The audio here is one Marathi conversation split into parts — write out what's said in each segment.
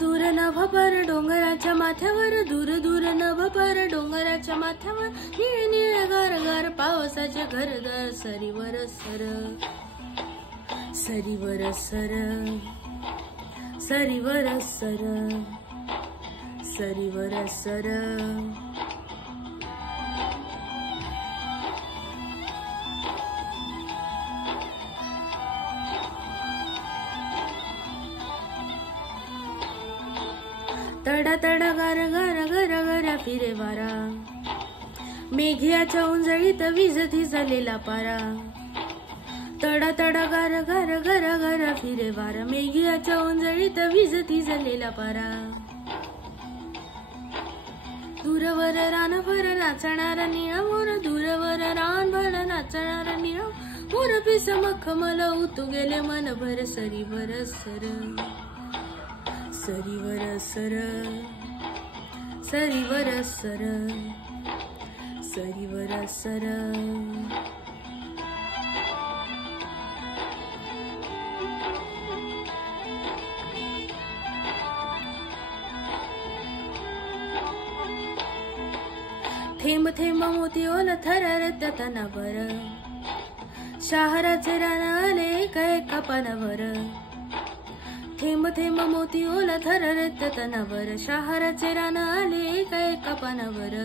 दूर नभ पर डोंगराच्या माथ्यावर, दूर दूर नभ पर डोंगराच्या माथ्यावर, निळे निळे गार गार पावसाचे घरदार, सरीवर सर सरीवर सर सरीवर सर सरीवर सर. तडा तडा गार गार गर गर फिरे वारा, मेघियाच्या उंजळीत विजती झालेला पारा. तडा तडा गार गार गर गर फिरे वारा, मेघियाच्या उंजळीत विजती झालेला पारा. दूरवर रानभर नाचणारा निळा मोर, दूरवर रानभर नाचणारा निळा मोर, पिस मखमल उतू गेले मनभर, सरीवर सर सरीवर सर सरीवर सर सरीवर सर. थेंब थेंब मोती ओल थरारत तनावर, शहराचे रान आले एका एका पानावर. थेंब थेंब मोती ओल थरारत तनावर, शहराचे रान आले एका एका पानावर.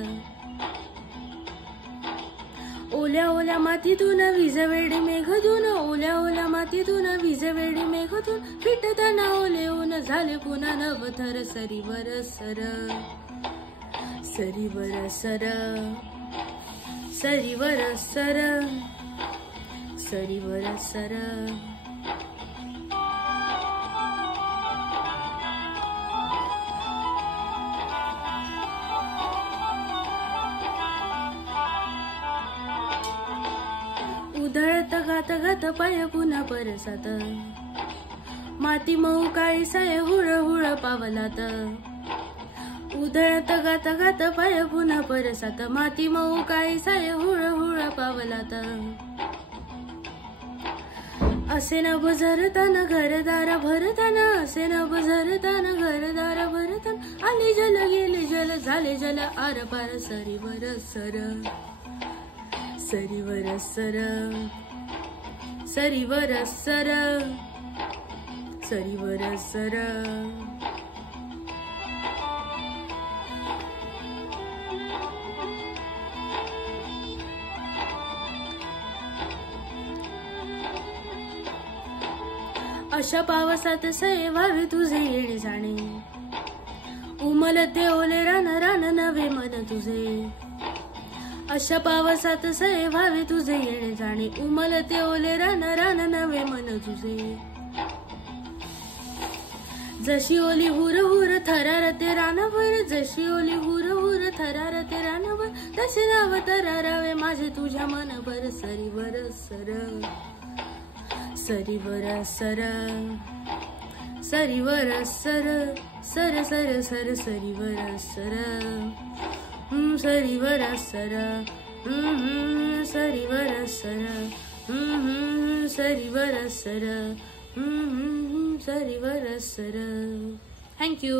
ओल्या ओल्या मातीतून विजवेडी मेघधून, ओल्या ओल्या मातीतून विजवेडी मेघधून, फिटताना ओले ऊन झाले पुन्हा नवथर, सरीवर सर सरीवर सर सरीवर सर सरीवर सर. उधळत गात गात पाय पुन्हा परसात, माती मऊ काळी साय हुळ हुळ पावलात. उधळत गात गात पाय पुन्हा परसात, माती मऊ काळी साय हुळ हुळ पावलात. असे न बझरताना घरदार भरताना, असे न बझरताना घरदार भरताना, आले जल गेले जल झाले जल आर पार, सरीवर सर सरीवर सर सरीवर सर सरीवर सर. अशा पावसात सये व्हावे तुझे येणे जाणे, उमलते ओले रान रान नवे मन तुझे. अशा पावसात सये व्हावे तुझे येणे जाणे, उमलते ओले रान रान नवे मन तुझे. जशी ओली हुर हुर थरारते रानभर, जशी ओली हुर हुर थरारते रानभर, तसे राव तरारावे माझे तुझ्या मनभर, सरीवर सर सरीवर सर सरीवर सर सर सर सर सरीवर सर सरीवर सर सरीवर सर सरीवर सर सरीवर सर. Thank you.